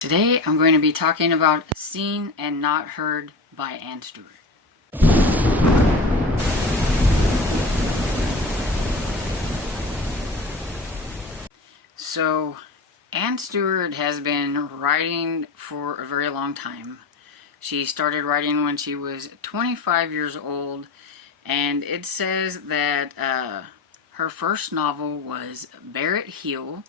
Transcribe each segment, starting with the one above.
Today I'm going to be talking about Seen and Not Heard by Anne Stewart. So, Anne Stewart has been writing for a very long time. She started writing when she was 25 years old, and it says that her first novel was Barrett Heel,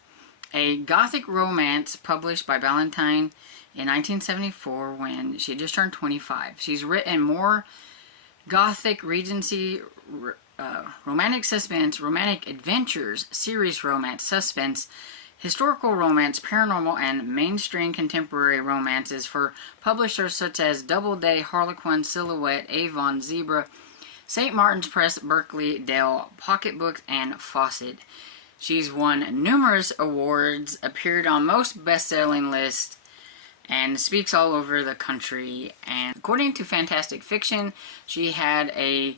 a gothic romance published by Ballantine in 1974 when she just turned 25. She's written more gothic, Regency, romantic suspense, romantic adventures, serious romance, suspense, historical romance, paranormal, and mainstream contemporary romances for publishers such as Doubleday, Harlequin, Silhouette, Avon, Zebra, St. Martin's Press, Berkeley, Dell, Pocketbooks, and Fawcett. She's won numerous awards, appeared on most best-selling lists, and speaks all over the country. And according to Fantastic Fiction, she had a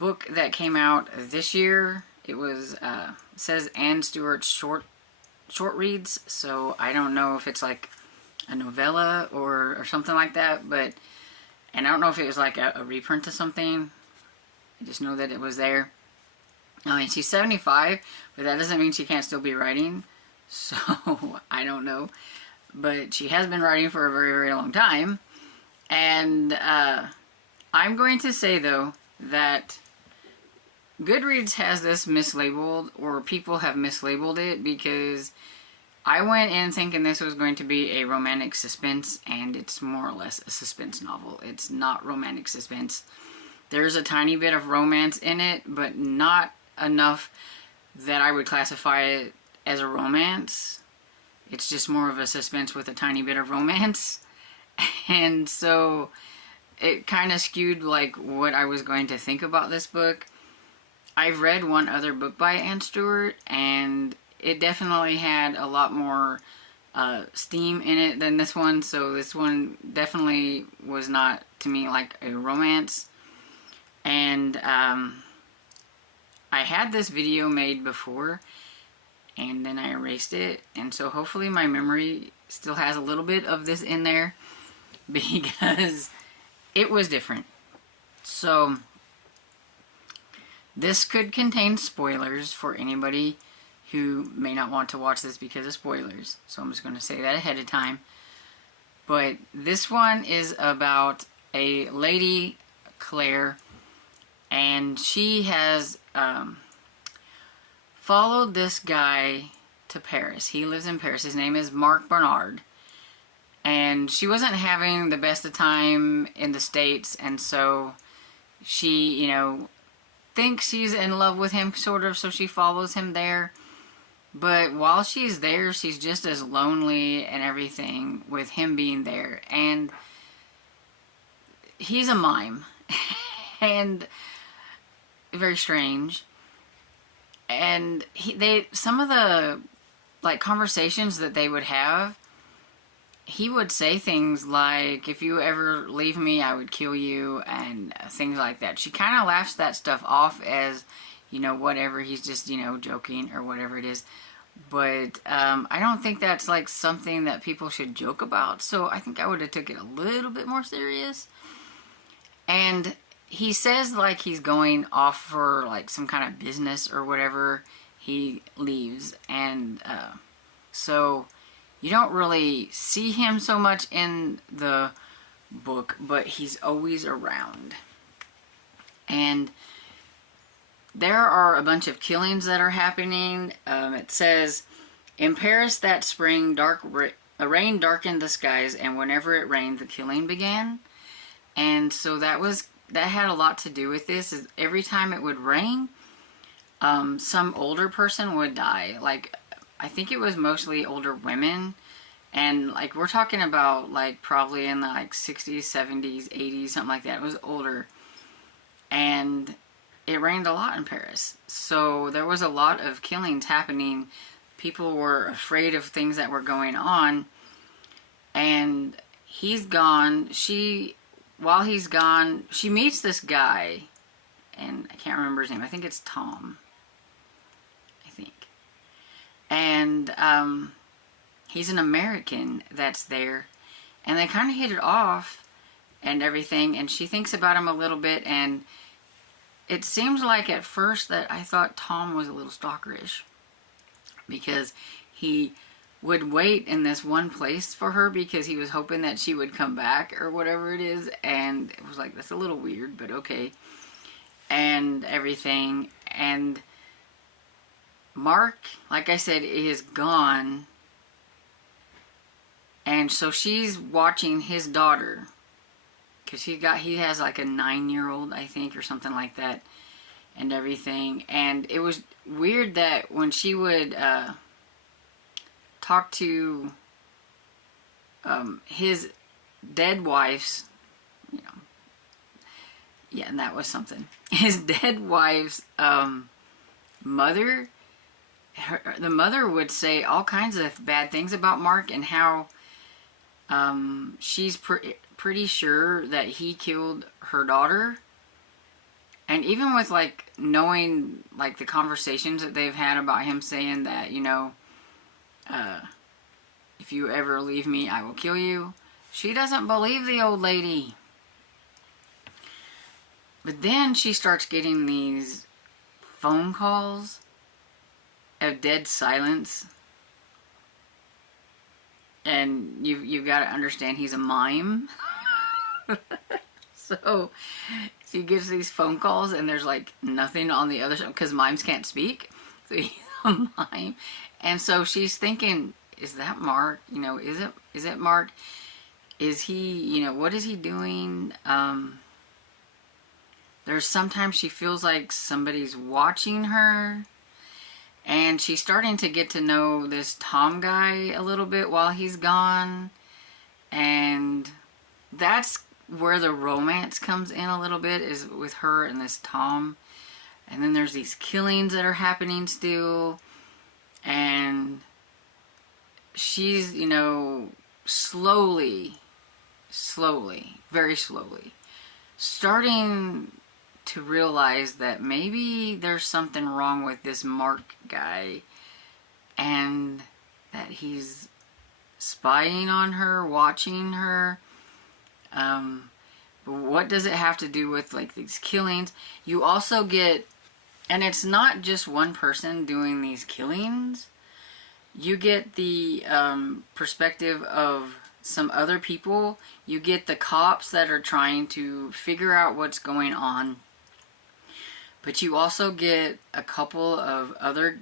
book that came out this year. It was says Anne Stewart's short reads, so I don't know if it's like a novella or something like that, but and I don't know if it was like a reprint of something. I just know that it was there. I mean, she's 75, but that doesn't mean she can't still be writing, so I don't know. But she has been writing for a very, very long time, and I'm going to say, though, that Goodreads has this mislabeled, or people have mislabeled it, because I went in thinking this was going to be a romantic suspense, and it's more or less a suspense novel. It's not romantic suspense. There's a tiny bit of romance in it, but not enough that I would classify it as a romance. It's just more of a suspense with a tiny bit of romance. And so it kind of skewed like what I was going to think about this book. I've read one other book by Anne Stewart, and it definitely had a lot more steam in it than this one. So this one definitely was not, to me, like a romance. And I had this video made before, and then I erased it, and so hopefully my memory still has a little bit of this in there, because it was different. So, this could contain spoilers for anybody who may not want to watch this because of spoilers, so I'm just going to say that ahead of time. But this one is about a lady, Claire, and she has followed this guy to Paris. He lives in Paris. His name is Mark Bernard. And she wasn't having the best of time in the States, and so she, thinks she's in love with him, sort of, so she follows him there. But while she's there, she's just as lonely and everything with him being there. And he's a mime. And very strange. And some of the like conversations that they would have, he would say things like, if you ever leave me, I would kill you, and things like that. She kind of laughs that stuff off as, whatever, he's just, joking or whatever it is. But I don't think that's like something that people should joke about, so I think I would have took it a little bit more serious. And he says like he's going off for like some kind of business or whatever. He leaves, and so you don't really see him so much in the book, but he's always around. And there are a bunch of killings that are happening. It says, in Paris that spring, a rain darkened the skies, and whenever it rained, the killing began. And so that had a lot to do with this. Is every time it would rain, some older person would die. Like, I think it was mostly older women, and like we're talking about like probably in the like 60s, 70s, 80s, something like that. It was older, and it rained a lot in Paris, so there was a lot of killings happening. People were afraid of things that were going on, and he's gone. While he's gone, she meets this guy, and I can't remember his name. I think it's Tom. And he's an American that's there, and they kind of hit it off and everything, and she thinks about him a little bit, and it seems like at first that I thought Tom was a little stalkerish, because he would wait in this one place for her because he was hoping that she would come back or whatever it is, and it was like, that's a little weird, but okay, and everything. And Mark, like I said, is gone, and so she's watching his daughter, because he has like a 9-year-old, I think, or something like that, and everything. And it was weird that when she would talk to his dead wife's, you know, yeah, and that was something. His dead wife's mother, the mother would say all kinds of bad things about Mark, and how she's pretty sure that he killed her daughter. And even with, like, knowing, like, the conversations that they've had about him saying that, you know, if you ever leave me, I will kill you, she doesn't believe the old lady. But then she starts getting these phone calls of dead silence. And you've got to understand, he's a mime. So she gets these phone calls, and there's like nothing on the other side, because mimes can't speak. So he's a mime. And so she's thinking, is that Mark? You know, is it Mark? Is he, you know, what is he doing? There's sometimes she feels like somebody's watching her. And she's starting to get to know this Tom guy a little bit while he's gone. And that's where the romance comes in a little bit, is with her and this Tom. And then there's these killings that are happening still. And she's, you know, slowly, very slowly, starting to realize that maybe there's something wrong with this Mark guy, and that he's spying on her, watching her. But what does it have to do with, like, these killings? You also get, and it's not just one person doing these killings. You get the perspective of some other people. You get the cops that are trying to figure out what's going on. But you also get a couple of other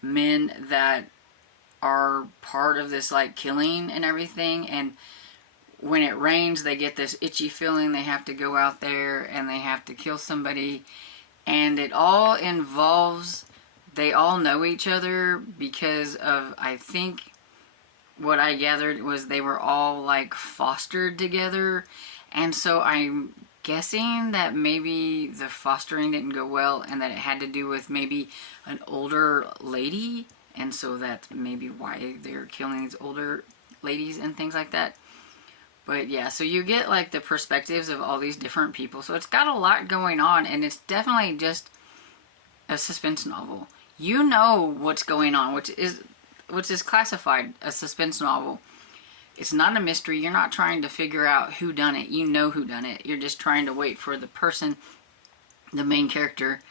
men that are part of this, like, killing and everything. And when it rains, they get this itchy feeling they have to go out there and they have to kill somebody. And it all involves, they all know each other because of, I think what I gathered was they were all, like, fostered together. And so I'm guessing that maybe the fostering didn't go well, and that it had to do with maybe an older lady, and so that's maybe why they're killing these older ladies and things like that. But yeah, so you get, like, the perspectives of all these different people. So it's got a lot going on, and it's definitely just a suspense novel. You know what's going on, which is classified a suspense novel. It's not a mystery. You're not trying to figure out who done it. You know who done it. You're just trying to wait for the person, the main character,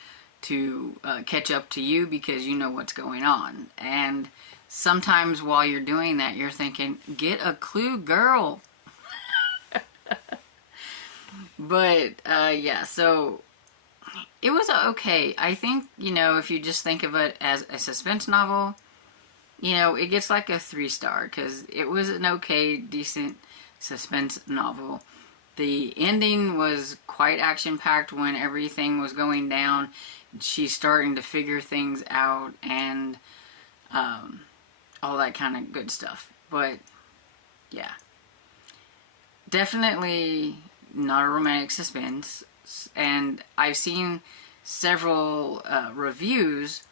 to catch up to you, because you know what's going on. And sometimes while you're doing that, you're thinking, get a clue, girl. But yeah, so it was okay. I think, you know, if you just think of it as a suspense novel, you know, it gets like a 3-star, because it was an okay, decent suspense novel. The ending was quite action-packed when everything was going down. She's starting to figure things out, and all that kind of good stuff. But yeah, definitely not a romantic suspense. And I've seen several reviews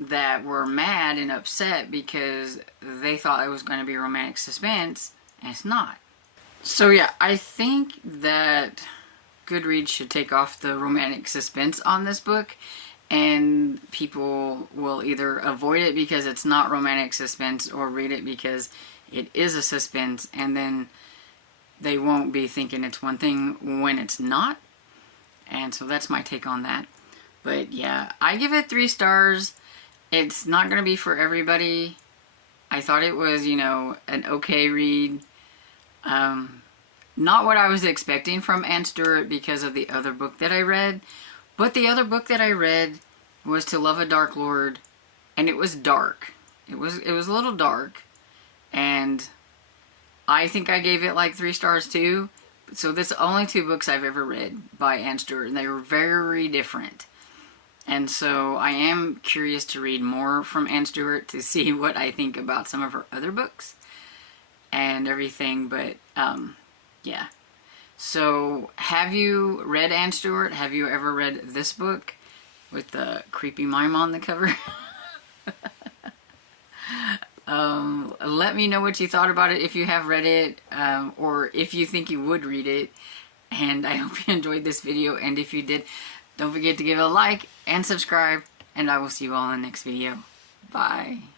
that were mad and upset because they thought it was going to be a romantic suspense, and it's not. So yeah, I think that Goodreads should take off the romantic suspense on this book and people will either avoid it because it's not romantic suspense or read it because it is a suspense, and then they won't be thinking it's one thing when it's not. And so that's my take on that. But yeah, I give it 3 stars. It's not going to be for everybody. I thought it was, you know, an okay read. Not what I was expecting from Anne Stewart because of the other book that I read. But the other book that I read was To Love a Dark Lord, and it was dark. It was a little dark, and I think I gave it like 3 stars too. So that's the only 2 books I've ever read by Anne Stewart, and they were very different. And so I am curious to read more from Anne Stewart to see what I think about some of her other books and everything. But yeah. So have you read Anne Stewart? Have you ever read this book with the creepy mime on the cover? Let me know what you thought about it if you have read it, or if you think you would read it. And I hope you enjoyed this video, and if you did, don't forget to give it a like and subscribe, and I will see you all in the next video. Bye.